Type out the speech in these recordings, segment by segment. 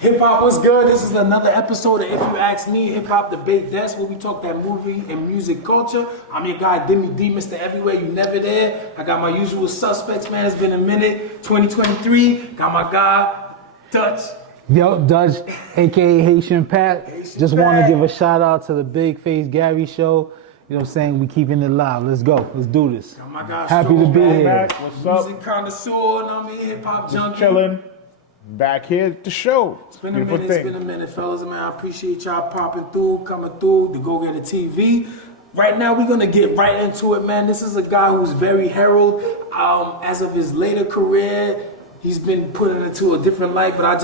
Hip hop was good. This is another episode of If You Ask Me, Hip Hop Debate Desk, where we talk that movie and music culture. I'm your guy, Deme D, Mr. Everywhere, you never there. I got my usual suspects, man. It's been a minute. 2023. Got my guy, Dutch. Yo, Dutch, aka Haitian Pat. Just want to give a shout out to the Big Face Gary show. You know what I'm saying? We keeping it live. Let's go. Let's do this. Got my guy, Happy to be here. What's up? Music connoisseur, you know what I mean? Hip hop junkie. Chilling. Back here at the show. It's been a minute, fellas. Man, I appreciate y'all popping through, coming through, DagogetaTv. Right now, we're gonna get right into it, man. This is a guy who's very heralded. As of his later career, he's been put into a different light, but I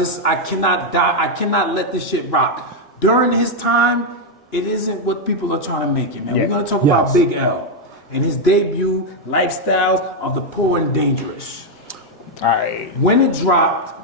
cannot let this shit rock. During his time, it isn't what people are trying to make it, man. We're gonna talk about Big L and his debut, Lifestylez of the Poor and Dangerous. All right. When it dropped,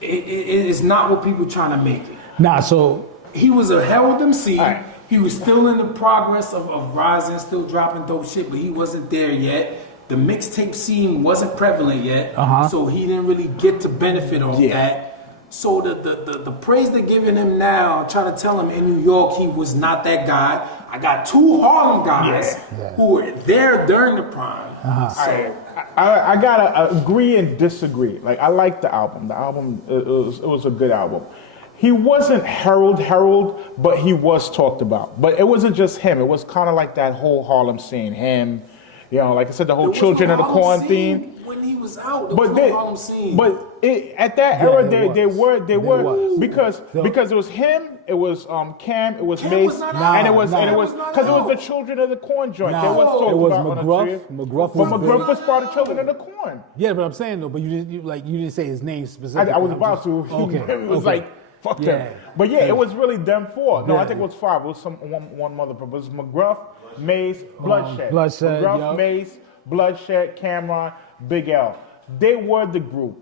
it is not what people trying to make it. Nah, so he was a herald MC. Right. He was still in the progress of rising, still dropping dope shit, but he wasn't there yet. The mixtape scene wasn't prevalent yet, so he didn't really get to benefit off that. So the praise they're giving him now, trying to tell him in New York he was not that guy. I got two Harlem guys who were there during the prime. So, I gotta agree and disagree. Like, I like the album. The album, it was a good album. He wasn't herald, but he was talked about. But it wasn't just him. It was kind of like that whole Harlem scene. Him, you know, like I said, the whole Children of the Corn theme. When he was out, there was no Harlem scene. But at that era, they were because it was him, it was Cam, it was Mace, and it was because it was the Children of the Corn joint. There was talk about McGruff. But McGruff was part of Children of the Corn. Yeah, but I'm saying though, but you didn't say his name specifically. I was about to. Okay. It was like fuck them. But it was really them four. No, I think it was five. It was one mother. But it was McGruff, Mace, Bloodshed. McGruff, Mace, Bloodshed, Cameron, Big L. They were the group.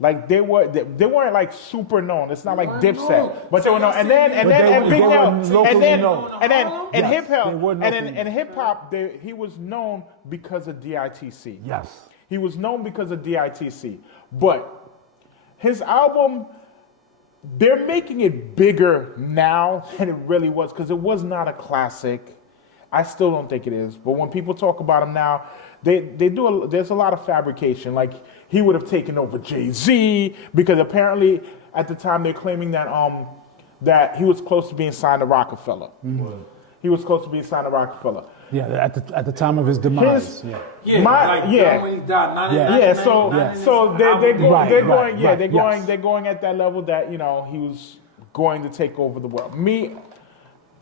Like they weren't like super known. It's not like Dipset, but they were known. And then Big L, and then in hip hop, he was known because of DITC. Yes, he was known because of DITC. But his album, they're making it bigger now than it really was because it was not a classic. I still don't think it is. But when people talk about him now, there's a lot of fabrication. Like, he would have taken over Jay-Z because apparently at the time they're claiming that that he was close to being signed to Rockefeller. Mm-hmm. He was close to being signed to Rockefeller. Yeah, at the time of his demise. When he died. So they're going at that level that, you know, he was going to take over the world.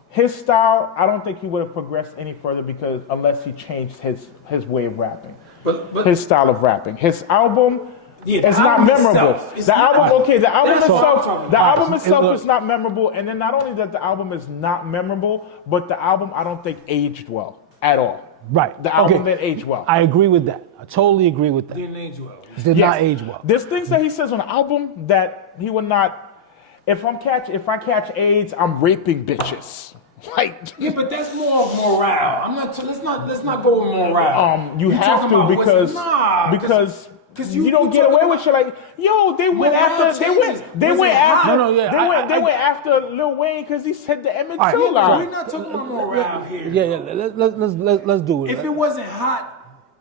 His style, I don't think he would have progressed any further because unless he changed his way of rapping, his style of rapping. His album is not memorable. The album itself is not memorable, and then not only that, the album is not memorable, but the album I don't think aged well at all. Right. The album didn't age well. I agree with that. I totally agree with that. Didn't age well. Did not age well. There's things that he says on the album that he would not. If I catch AIDS, I'm raping bitches. Like, yeah, but that's more of morale. Let's not go with morale. You have to because you don't get away with shit like, yo, they went after Lil Wayne because he said the Emmett Till line. We're not talking about morale here. Yeah. Let's do it. If it wasn't hot,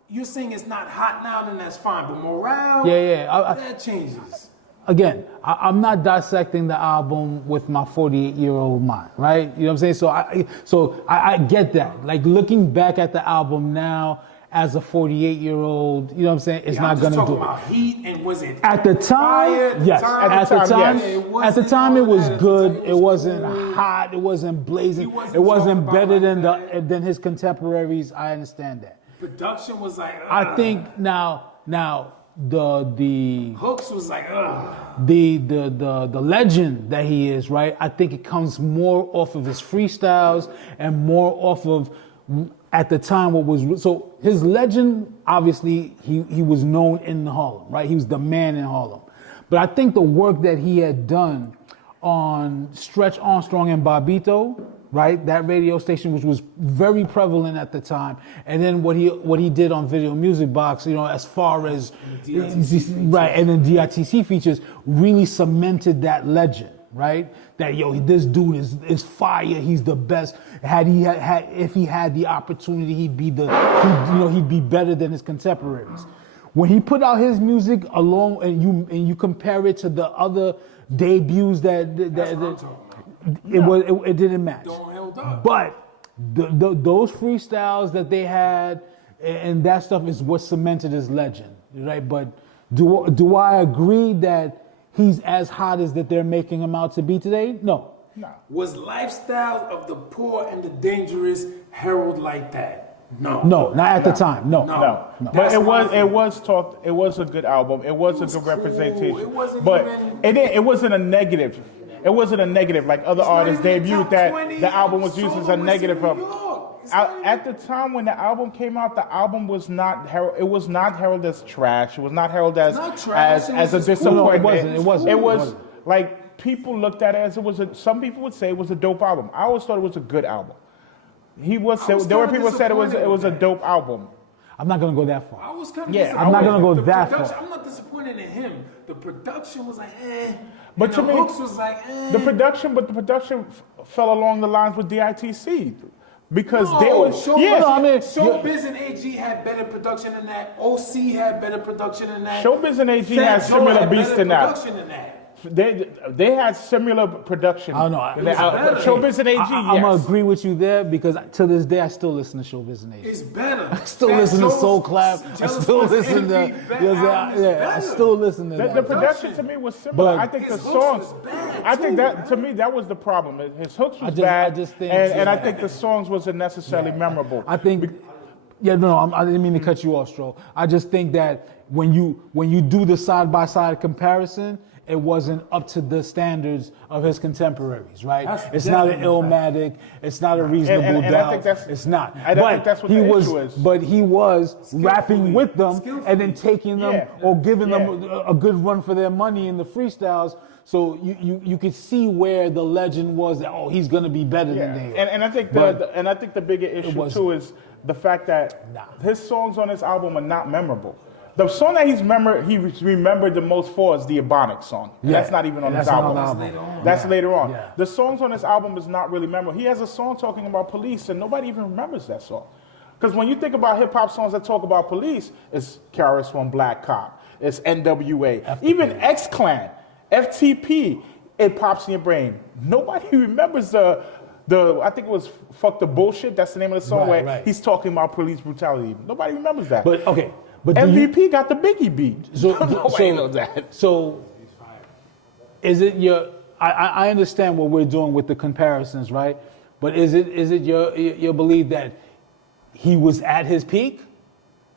you're saying it's not hot now, then that's fine. But morale, that changes. Again, I'm not dissecting the album with my 48-year-old mind, right? You know what I'm saying? So I get that. Like, looking back at the album now as a 48-year-old, you know what I'm saying? It's not gonna do it. About heat, and was it at the time? Yes. At the time, it was good. It wasn't hot. It wasn't blazing. It wasn't better than his contemporaries. I understand that. Production was like. I think now. The hooks was like the legend that he is, right? I think it comes more off of his freestyles and more off of at the time what was so his legend. Obviously, he was known in Harlem, right? He was the man in Harlem. But I think the work that he had done on Stretch Armstrong and Bobbito, right? That radio station, which was very prevalent at the time, and then what he did on Video Music Box, as far as right, and then DITC features really cemented that legend, right? That this dude is fire. He's the best. If he had the opportunity, he'd be better than his contemporaries. When he put out his music along, and you compare it to the other debuts it didn't match. Don't held up. But those freestyles that they had and that stuff is what cemented his legend, right? But do I agree that he's as hot as that they're making him out to be today? No. Was Lifestyle of the Poor and the Dangerous heralded like that? No. No, not at the time. No. But it was a good album. It was a good representation. It wasn't but even, it wasn't a negative. It wasn't a negative like other artists debuted that the album was used as a negative. At the time when the album came out, the album was not heralded. It was not heralded as trash. It was not heralded as a disappointment. It wasn't. It was like people looked at it as it was. Some people would say it was a dope album. I always thought it was a good album. There were people who said it was a dope album. I'm not gonna go that far. I was kind of I'm not gonna go that far. I'm not disappointed in him. The production was like, But to the me, hooks was like, the production fell along the lines with DITC because they were Showbiz and AG had better production than that. OC had better production than that. Showbiz and AG had similar beats than that. They had similar production. I don't know. Showbiz and AG, I'm gonna agree with you there because to this day I still listen to Showbiz and AG. It's better. I still listen to Soul Clap. I still listen to I still listen to that. The production to me was similar. I think the songs. I think that to me that was the problem. His hooks was bad, and I think the songs wasn't necessarily memorable. I think. I didn't mean to cut you off, Stro. I just think that when you do the side by side comparison, it wasn't up to the standards of his contemporaries, right? It's not an Illmatic. It's not a Reasonable Doubt. It's not. I don't think that's what the issue is. But he was rapping with them and then taking them or giving them a good run for their money in the freestyles. So you could see where the legend was that he's gonna be better than they are. And I think the bigger issue too is the fact that his songs on this album are not memorable. The song that he's remembered the most for is the Ebonics song. That's not even on this album. That's later on. Yeah. The songs on this album is not really memorable. He has a song talking about police, and nobody even remembers that song. Because when you think about hip-hop songs that talk about police, it's KRS One Black Cop, it's NWA, even X-Clan, FTP, it pops in your brain. Nobody remembers the I think it was Fuck the Bullshit, that's the name of the song where he's talking about police brutality. Nobody remembers that. But okay. But MVP got the Biggie beat. Nobody knows that. So, is it your? I understand what we're doing with the comparisons, right? But is it your belief that he was at his peak?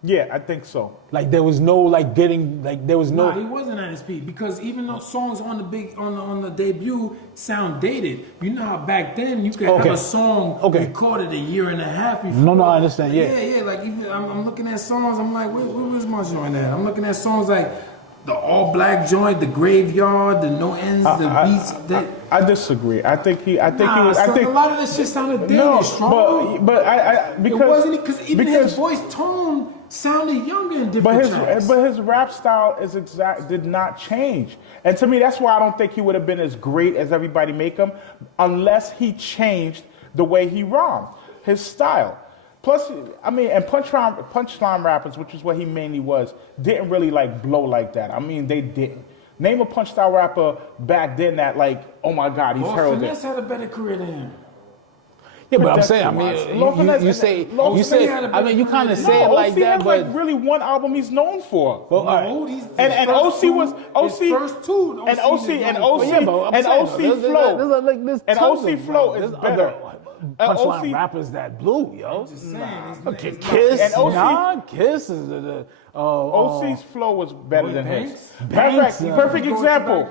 Yeah, I think so. Like there was no there was no. Nah, he wasn't at his peak because even those songs on the debut sound dated. You know how back then you could have a song recorded a year and a half before. No, I understand. Yeah. Like even I'm looking at songs. I'm like, where's my joint at? I'm looking at songs like the All Black joint, the Graveyard, the No Ends, the Beats. I disagree. I think he was. I think a lot of this shit sounded dated, strong. But because it wasn't because his voice tone sounded younger in different tracks. But his rap style did not change. And to me, that's why I don't think he would have been as great as everybody make him unless he changed the way he rhymed, his style. Plus, I mean, and punchline rappers, which is what he mainly was, didn't really blow like that. I mean, they didn't. Name a punch style rapper back then that oh my God, he's heralded. Finesse had a better career than him. Yeah, but I'm saying, I mean, you say, I mean, you kind of say it like that, but like really one album he's known for. Well, and OC was first two, and OC flow is better. Punchline rappers that blew, yo. Kiss, and Kiss is the OC's flow was better than his. Perfect example.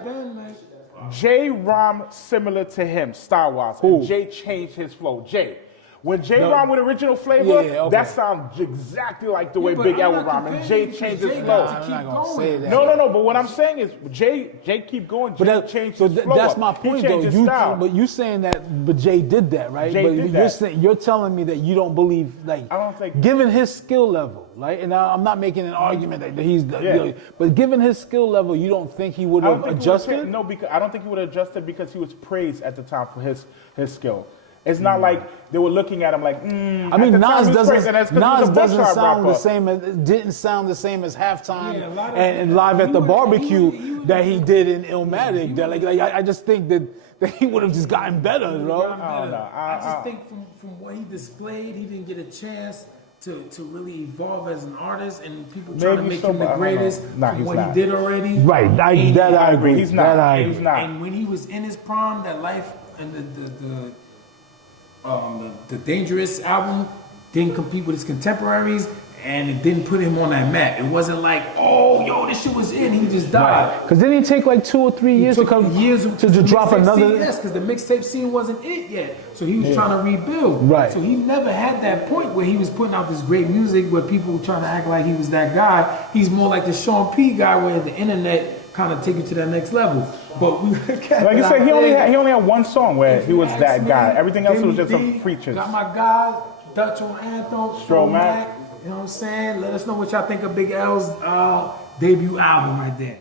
Jay rhymed similar to him, style-wise. And Jay changed his flow. Jay, When Jay No. rhymed with original flavor, Yeah, okay. that sounds exactly like the way but Big I'm L not would rhyme, and comparing Jay changed Jay his got flow. to I'm not keep gonna say going. that. No. But what I'm saying is, Jay keep going. Jay But that, changed so his flow. that's up. my He point, changed though. his style. But you saying that, but Jay did that, right? Jay but did you're that. saying, you're telling me that you don't believe, like, I don't think- given his skill level, right? And I'm not making an argument that he's, Yeah. but given his skill level, you don't think he would I don't have think he would've adjusted? No, because I don't think he would have adjusted because he was praised at the time for his skill. It's not like they were looking at him like. I mean, Nas doesn't sound the same. Didn't sound the same as Halftime Yeah, a lot of- and Live at the he Barbecue would've- that he did in Illmatic. That I just think that he would have just gotten better, bro. I don't know. I just think from what he displayed, he didn't get a chance to really evolve as an artist, and people trying to Maybe make so, him but I the don't greatest know. Nah, for he's what not. he did already. Right, I agree. He's not. That I He's agree. not. And when he was in his prime, that Life and the Dangerous album didn't compete with his contemporaries, and it didn't put him on that map. It wasn't like, oh, yo, this shit was in. He just died. Because didn't he take like 2 or 3 years to come to drop another? Yes, because the mixtape scene wasn't it yet. So he was trying to rebuild. Right. So he never had that point where he was putting out this great music where people were trying to act like he was that guy. He's more like the Sean P guy where the internet kind of take you to that next level. But we Like you said, he only had one song where he was that guy. Everything else was just some preachers. Got my guy, Dutch on Anthem, Stromae. You know what I'm saying? Let us know what y'all think of Big L's debut album right there.